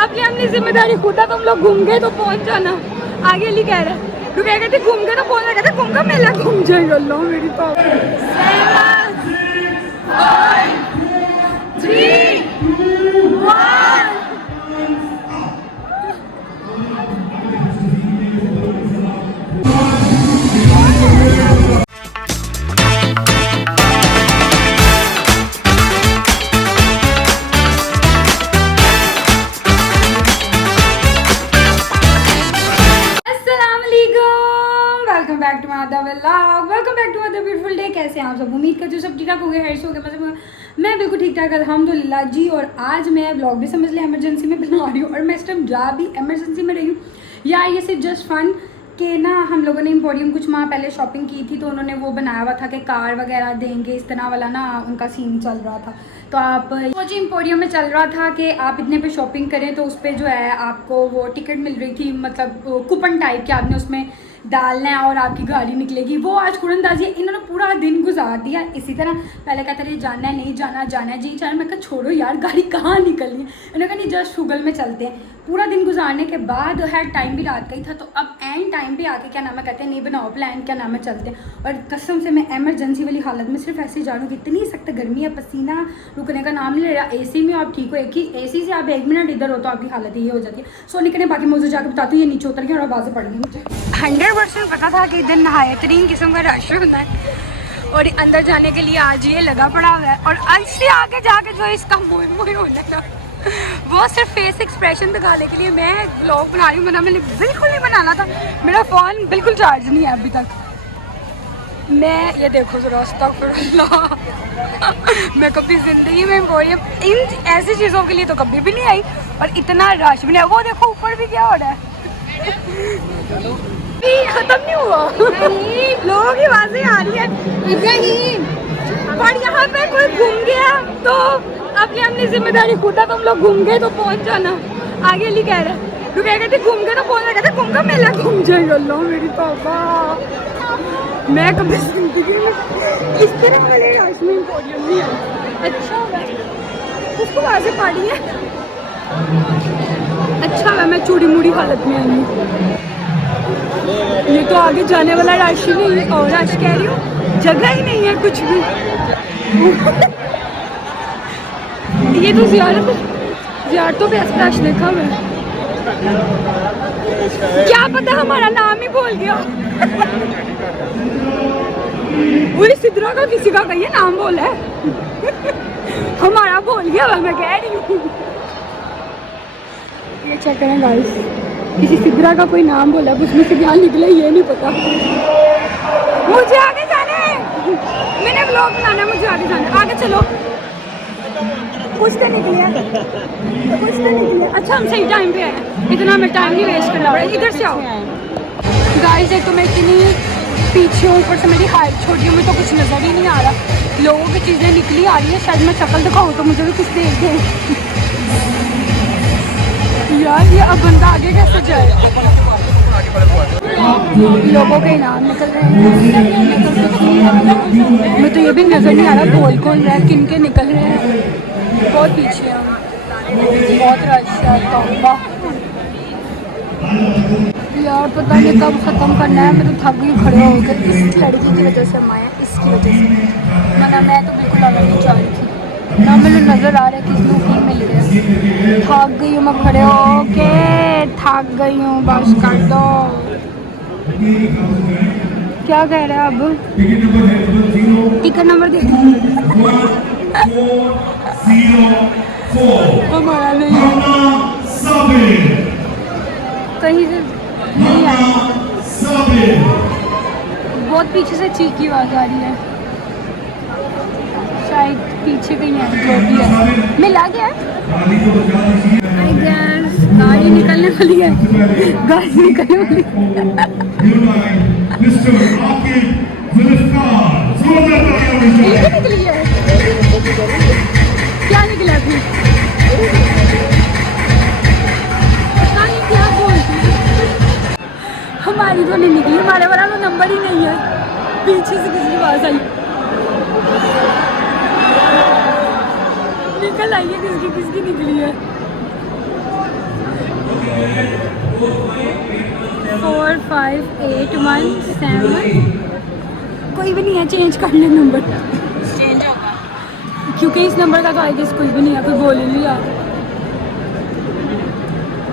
अपनी अपनी जिम्मेदारी खुद है। तुम लोग घूम गए तो पहुंच जाना। आगे ली कह रहा है तू कह कहते घूम गए तो पहुंच रहा कहते घूम का मेला घूम जाएगा। लो मेरी पापा 7 3 1 back to my other vlog. Welcome back to other beautiful day. कैसे हैं आप सब? उम्मीद करती हूँ सब ठीक ठाक हो गए, हेड्स हो गए, मतलब मैं बिल्कुल ठीक ठाक अल्हम्दुलिल्लाह जी। और आज मैं ब्लॉग भी समझ लिया इमरजेंसी में बना रही हूँ और मैं इस टाइम जा भी इमरजेंसी में रही हूँ। या ये सिर्फ जस्ट फन के ना, हम लोगों ने एम्पोरियम कुछ माह पहले शॉपिंग की थी तो उन्होंने वो बनाया हुआ था कि कार वगैरह देंगे, इस तरह वाला ना उनका सीन चल रहा था। तो आप मुझे एम्पोरियम में चल रहा था कि आप इतने पे शॉपिंग करें तो उस पर जो है आपको वो टिकट मिल रही थी, मतलब कूपन टाइप के आपने उसमें डालना है और आपकी गाड़ी निकलेगी। वो आज कुरंदाजी इन्होंने पूरा दिन गुजार दिया इसी तरह। पहले कहते रहे जाना है, नहीं जाना, जाना है जी जाना। मैं कहा छोड़ो यार, गाड़ी कहाँ निकलनी है। उन्होंने कहा नहीं जस्ट शुगल में चलते हैं। पूरा दिन गुजारने के बाद है टाइम भी रात का ही था, तो अब एंड टाइम पे आके क्या नाम है कहते हैं नहीं बनाओ प्लान, क्या नाम है चलते हैं। और कसम से मैं इमरजेंसी वाली हालत में सिर्फ ऐसे जा रही हूँ, इतनी सख्त गर्मी है, पसीना रुकने का नाम नहीं ले रहा। एसी में आप ठीक हो, एक ही एसी से आप 1 मिनट इधर हो तो आपकी हालत ये हो जाती है। सो निकलने बाकी मुझे जाकर बताती हूँ। ये नीचे उतर गई और आवाज़ें पड़ गई मुझे। 100% पता था कि इधर नहायतरीन किस्म का रश होना है और अंदर जाने के लिए आज ये लगा पड़ा हुआ है। और इससे आगे जाके जो इसका मोह मोह होना है वो सिर्फ फेस एक्सप्रेशन दिखाने के लिए मैं ब्लॉग बना रही हूँ। मैंने बिल्कुल नहीं बनाना था, मेरा फ़ोन बिल्कुल चार्ज नहीं है अभी तक। मैं ये देखो ज़रा, अस्तगफुरुल्लाह मैं कभी ज़िंदगी में एम्पोरियम इन ऐसी चीज़ों के लिए तो कभी भी नहीं आई और इतना रश भी नहीं। वो देखो ऊपर भी क्या हो रहा है, खत्म नहीं हुआ लोगों की आवाजें आ रही है। पर यहाँ पे कोई घूम गया तो अपनी अपनी जिम्मेदारी खुद है। तुम लोग घूम गए तो पहुंच जाना। आगे ली कह रहा है तू कह कहते घूम गए तो पहुंच रहा कहते घूम का मेला घूम जाएगा। लो मेरी पापा, मैं कभी जिंदगी में इस तरह वाले रश में एम्पोरियम नहीं आई। अच्छा हुआ उसको आवाजें पड़ी है, अच्छा हुआ मैं चूड़ी मूड़ी हालत में आई हूँ। ये तो आगे जाने वाला रश ही नहीं है, और रश कह रही हूँ जगह ही नहीं है कुछ भी। ये तो ज़ियारतों पे ऐसा रश देखा हुआ है, क्या पता हमारा नाम ही बोल गया। पूरी सिद्रा का किसी का कहिए नाम बोला है हमारा बोल गया मैं कह रही हूँ। ये चेक करें गाइस, किसी सिद्रा का कोई नाम बोला, उसमें से क्या निकले ये नहीं पता। मुझे आगे जाना है, मैंने व्लॉग बनाना है, मुझे आगे जाना है। आगे चलो, कुछ तो निकले, कुछ तो निकले। अच्छा हम सही टाइम पे आए, इतना हमें टाइम नहीं वेस्ट करना पड़ा। इधर से आओ गाइस। एक तो मैं इतनी पीछे हूँ, ऊपर से मेरी हाइट छोटी हूँ, तो कुछ नज़र ही नहीं आ रहा। लोगों की चीज़ें निकली आ रही है, शायद मैं शक्ल दिखाऊँ तो मुझे भी कुछ देख दे। यार ये अब बंदा आगे कैसे जाए? लोगों के नाम निकल रहे हैं, मैं तो ये भी नजर नहीं आ रहा बोल कौन रहा है, किन के निकल रहे हैं। बहुत पीछे हैं, बहुत रश है। तौबा यार पता नहीं कब ख़त्म करना है। मैं तो थक गई खड़े हो गए इस लड़की की वजह से, माया इसकी वजह से। वरना मैं तो बिल्कुल अलग नहीं चाह रही थी ना, मुझे नज़र आ रहा है किसी को मिल रहा है। थक गई हूँ मैं खड़े हो के, थक गई हूँ, बस कर दो। क्या कह रहा है अब? टिकट नंबर दे हमारा नहीं कहीं से नहीं आया, बहुत पीछे से चीखी आवाज़ आ रही है, शायद पीछे कहीं है जो भी है। मिला गया आई गेस, गाड़ी निकलने वाली है, गाड़ी निकलने वाली निकली है। क्या निकला थी पता नहीं क्या बोलती है। हमारी तो नहीं निकली, हमारे वाला तो नंबर ही नहीं है। पीछे से किसी की आवाज़ आई, निकल आई है, किसकी निकली है। 5817 कोई भी नहीं है, चेंज कर ले नंबर, चेंज होगा। क्योंकि इस नंबर का तो आई गेस कोई भी नहीं है, कोई बोल ही नहीं रहा,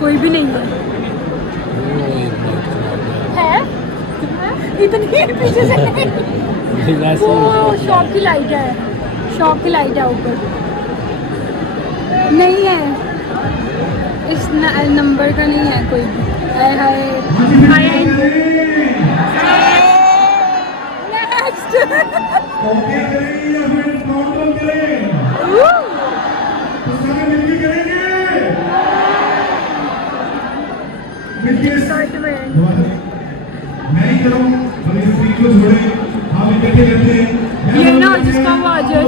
कोई भी नहीं है इतनी पीछे से नहीं। वो शॉप की लाइट है, शॉप की लाइट है ऊपर, नहीं है, इस नंबर का नहीं है कोई भी। हाय हाय हाय नेक्स्ट ओके करेंगे या फिर काउंटर करें? तो सारे मिलके करेंगे। मिलके मैं ही करूँ, हम इस स्पीच को छोड़े, हम इकट्ठे करते हैं। ये ना जिसका आवाज है। 7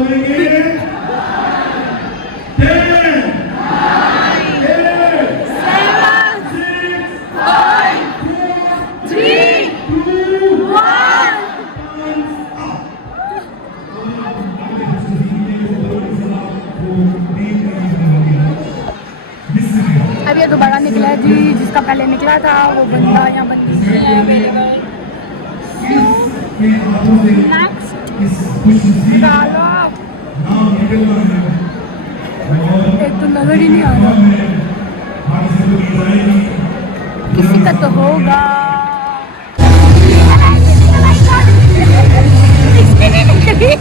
अभी ये दोबारा निकला है जी, जिसका पहले निकला था वो बंदा यहाँ बंदी है अवेलेबल। नेक्स्ट डालो, एक तो नजर ही नहीं आ रहा, किसी का तो होगा। इसकी नहीं निकली।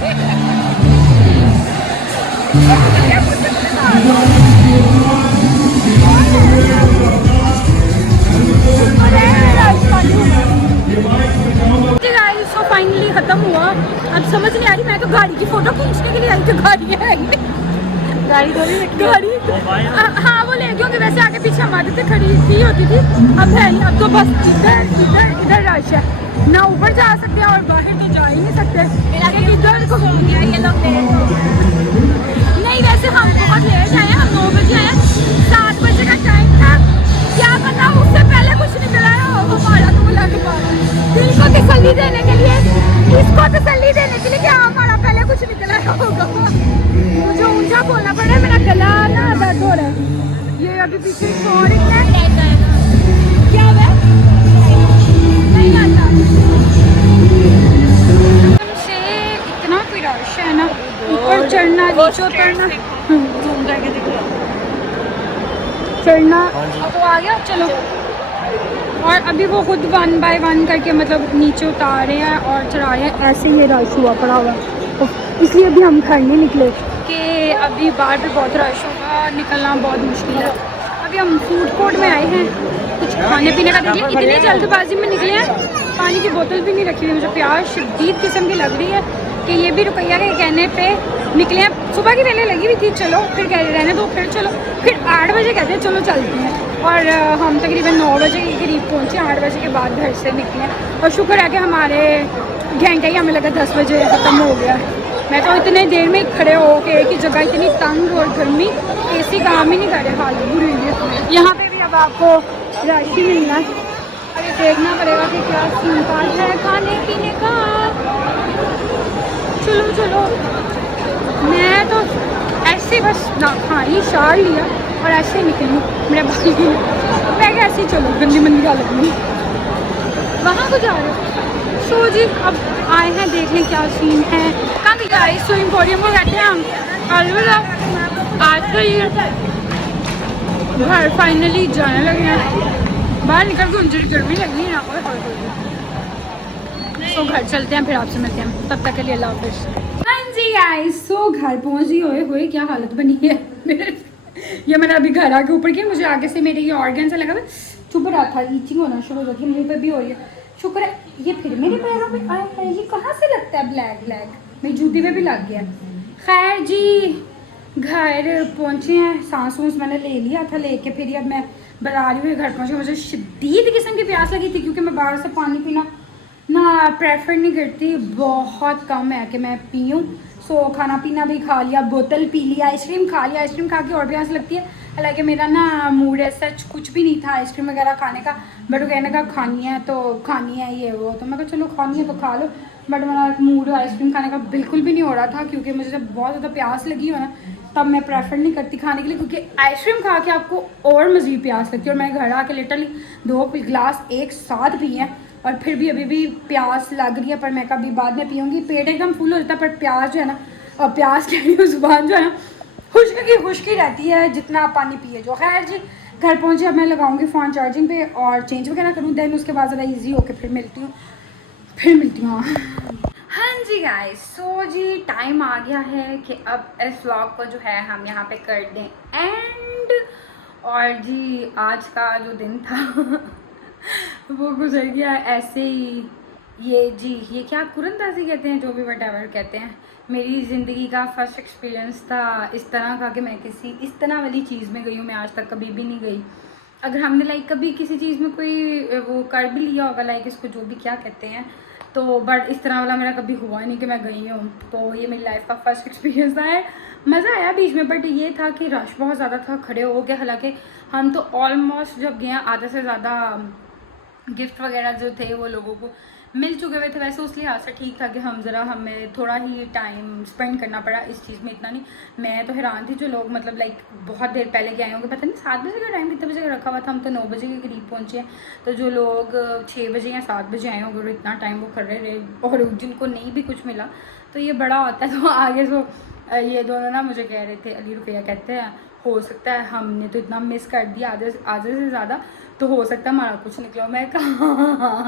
तो फाइनली खत्म हुआ। अब समझ नहीं आ रही, मैं तो गाड़ी की फोटो खींचने के लिए आई थी, गाड़ी है गाड़ी गाड़ी हाँ वो ले गई होंगी, वैसे आगे पीछे हमारे से खड़ी थी होती थी, अब है नहीं। अब तो बस इधर इधर इधर रश है, ना ऊपर जा सकते हैं और बाहर तो जा ही नहीं सकते। इधर को नहीं, वैसे हम बहुत लेट आए हैं, हम 9 बजे आए, 7 बजे का टाइम था, क्या पता उससे पहले कुछ निकला है हमारा, तो बुला के पास दिल को तसल्ली देने के लिए, इसको तसल्ली देने के लिए कि हमारा पहले कुछ निकला होगा। मुझे ऊंचा बोलना पड़ रहा है, मेरा गला ना दर्द हो रहा है। ये अभी पीछे शोर है, क्या है नहीं आता से, इतना रश है ना, ऊपर चढ़ना नीचे उतरना, चढ़ना। अब वो आ गया, चलो। और अभी वो खुद 1 बाय 1 करके मतलब नीचे उतार रहे हैं और चढ़ा रहे हैं, ऐसे ही रश हुआ पड़ा हुआ, तो इसलिए अभी हम घर नहीं निकले कि अभी बाहर भी बहुत रश होगा, निकलना बहुत मुश्किल है। अभी हम फूड कोर्ट में आए हैं, कुछ खाने पीने का देख लिया, इतनी जल्दबाजी में निकले हैं, पानी की बोतल भी नहीं रखी हुई, मुझे प्यास शदीद किस्म की लग रही है कि ये भी रुपया के कहने पे निकले हैं। सुबह की पहले लगी हुई थी चलो, फिर कह रहने दो, फिर चलो, फिर 8 बजे कहते हैं चलो चलते हैं, और हम तकरीबन 9 बजे के करीब पहुँचे, 8 बजे के बाद घर से निकले। और शुक्र है कि हमारे घंटे ही हमें लगा 10 बजे ख़त्म हो गया। मैं तो इतने देर में खड़े हो के एक ही जगह, इतनी तंग और गर्मी, एसी काम ही नहीं कर रहे, हालत बुरी हुई है। यहाँ पे भी अब आपको रश ही मिलना है, अभी देखना पड़ेगा कि क्या सीन पास है खाने पीने का। चलो चलो, मैं तो ऐसे बस ना खाई शार लिया और ऐसे ही निकली, मेरे भाई की मैं ऐसे ही चलो, गंदी मंदी हालत में वहाँ को जा रहे हो। सो जी अब आए हैं, देख लें क्या सीन है। कहाँ भी जाए, सो एम्पोरियम में बैठे हैं हम, अलविदा। आज तो ये घर फाइनली जाने लगे हैं, बाहर निकल के उनसे गर्मी लग रही है ना, तो घर चलते हैं, फिर आपसे मिलते हैं, तब तक के लिए अल्लाह हाफिज़। हाँ जी गाइस, सो घर पहुँच ही हुए क्या हालत बनी है मेरे। ये मैंने अभी घर आके ऊपर किया, मुझे आगे से मेरे ये ऑर्गन से लगा, चुभ रहा था, ईचिंग होना शुरू हो गई, मुँह पे भी हो रही है। शुक्र है ये फिर मेरे पैरों में आया है, ये कहाँ से लगता है ब्लैक ब्लैक, मेरी जूती पे भी लग गया। खैर जी घर पहुँचे हैं, सांस वूस मैंने ले लिया था, लेके फिर अब मैं बता रही हूँ घर पहुँचे। मुझे शदीद किस्म की प्यास लगी थी, क्योंकि मैं बाहर से पानी पीना ना प्रेफर नहीं करती, बहुत कम है कि मैं पीऊँ। सो खाना पीना भी खा लिया, बोतल पी लिया, आइसक्रीम खा लिया, आइसक्रीम खा के और प्यास लगती है। हालांकि मेरा ना मूड ऐसा कुछ भी नहीं था आइसक्रीम वगैरह खाने का, बट वो कहने का खानी है तो खानी है ये वो, तो मैं कहा चलो खानी है तो खा लो, बट मेरा मूड आइसक्रीम खाने का बिल्कुल भी नहीं हो रहा था, क्योंकि मुझे जब बहुत ज़्यादा प्यास लगी हो ना, तब मैं प्रेफर नहीं करती खाने के लिए, क्योंकि आइसक्रीम खा के आपको और मज़ीद प्यास लगती है। और मैं घर आके लिटरली 2 गिलास एक साथ पिए हैं और फिर भी अभी भी प्यास लग रही है, पर मैं कभी बाद में पीऊँगी। पेट एकदम फुल हो जाता है, पर प्यास जो है ना, और प्यास कह रही हूँ, जुबान जो है ना खुश्की रहती है जितना आप पानी पिए जो। खैर जी, घर पहुँचे, अब मैं लगाऊंगी फ़ोन चार्जिंग पे और चेंज वगैरह करूँ, देन उसके बाद ज़रा इजी होके फिर मिलती हूँ। हाँ जी गाइस, सो जी टाइम आ गया है कि अब इस व्लॉग को जो है हम यहाँ पे कर दें एंड। और जी आज का जो दिन था वो गुजर गया ऐसे ही। ये क्या कुरंदाजी कहते हैं, जो भी वटेवर कहते हैं, मेरी ज़िंदगी का फर्स्ट एक्सपीरियंस था इस तरह का कि मैं किसी इस तरह वाली चीज़ में गई हूँ। मैं आज तक कभी भी नहीं गई। अगर हमने लाइक कभी किसी चीज़ में कोई वो कर भी लिया होगा, लाइक इसको जो भी क्या कहते हैं, तो बट इस तरह वाला मेरा कभी हुआ नहीं कि मैं गई हूँ। तो ये मेरी लाइफ का फर्स्ट एक्सपीरियंस था। मज़ा आया बीच में, बट ये था कि रश बहुत ज़्यादा था, खड़े हो गए। हालांकि हम तो ऑलमोस्ट जब गए आधे से ज़्यादा गिफ्ट वगैरह जो थे वो लोगों को मिल चुके हुए थे। वैसे उस लिहाज से ठीक था कि हमें थोड़ा ही टाइम स्पेंड करना पड़ा इस चीज़ में, इतना नहीं। मैं तो हैरान थी जो लोग मतलब लाइक बहुत देर पहले के आए होंगे, पता नहीं 7 बजे का टाइम कितने बजे का रखा हुआ था, हम तो 9 बजे के करीब पहुँचे हैं। तो जो लोग 6 बजे या 7 बजे आए होंगे और इतना टाइम वो कर रहे और जिनको नहीं भी कुछ मिला तो ये बड़ा होता है। तो आगे जो ये दोनों ना मुझे कह रहे थे, अली रुपया कहते हैं, हो सकता है हमने तो इतना मिस कर दिया आधे से ज़्यादा, तो हो सकता है हमारा कुछ निकला। मैं कहा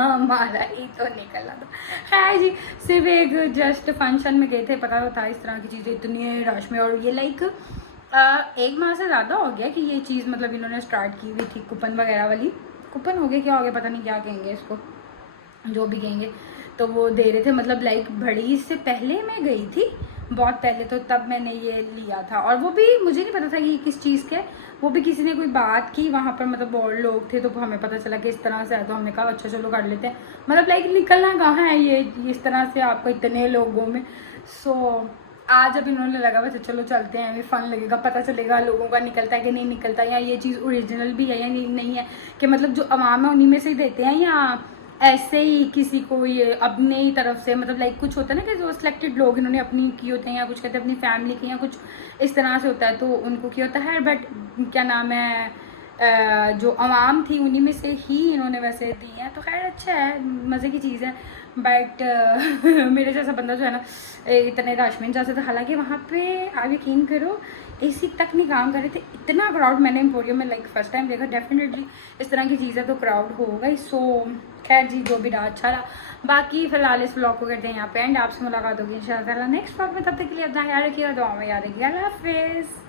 हमारा ही तो निकला था। खैर जी, सिर्फ एक जस्ट फंक्शन में गए थे, पता तो था इस तरह की चीज़ें इतनी रश में। और ये लाइक 1 माह से ज़्यादा हो गया कि ये चीज़ मतलब इन्होंने स्टार्ट की हुई थी, कूपन वगैरह वाली। कूपन हो गया क्या हो गया पता नहीं क्या कहेंगे इसको, जो भी कहेंगे, तो वो दे रहे थे। मतलब लाइक बड़ी से पहले मैं गई थी, बहुत पहले, तो तब मैंने ये लिया था। और वो भी मुझे नहीं पता था कि किस चीज़ के, वो भी किसी ने कोई बात की वहाँ पर, मतलब और लोग थे तो हमें पता चला कि इस तरह से है। तो हमने कहा अच्छा चलो कर लेते हैं, मतलब लाइक निकलना कहाँ है ये इस तरह से आपको इतने लोगों में। सो आज अब इन्होंने लगा वैसे चलो चलते हैं, अभी फ़न लगेगा, पता चलेगा लोगों का निकलता है कि नहीं निकलता, या ये चीज़ ओरिजिनल भी है या नहीं है, कि मतलब जो अवाम है उन्हीं में से ही देते हैं या ऐसे ही किसी को ये अपने ही तरफ से, मतलब लाइक कुछ होता है ना कि जो सिलेक्टेड लोग इन्होंने अपनी की होते हैं, या कुछ कहते हैं अपनी फैमिली की, या कुछ इस तरह से होता है तो उनको किया होता है। बट क्या नाम है, जो अवाम थी उन्हीं में से ही इन्होंने वैसे दी हैं। तो खैर अच्छा है, मज़े की चीज़ है। बट मेरे जैसा बंदा जो है ना इतने रश में नहीं जा सकता। हालांकि वहाँ पे आप यकीन करो एसी तक नहीं काम कर रहे थे, इतना क्राउड मैंने एम्पोरियम में लाइक फर्स्ट टाइम देखा। डेफिनेटली इस तरह की चीज़ है तो क्राउड होगा ही। सो खैर जी, जो भी रहा अच्छा रहा। बाकी फिलहाल इस व्लॉग को करते हैं यहाँ पे एंड। आपसे मुलाकात होगी इंशाल्लाह नेक्स्ट व्लॉग में, तब तक के लिए अपना ख्याल रखिएगा, दुआ में याद रखिएगा। अल्लाह हाफिज़।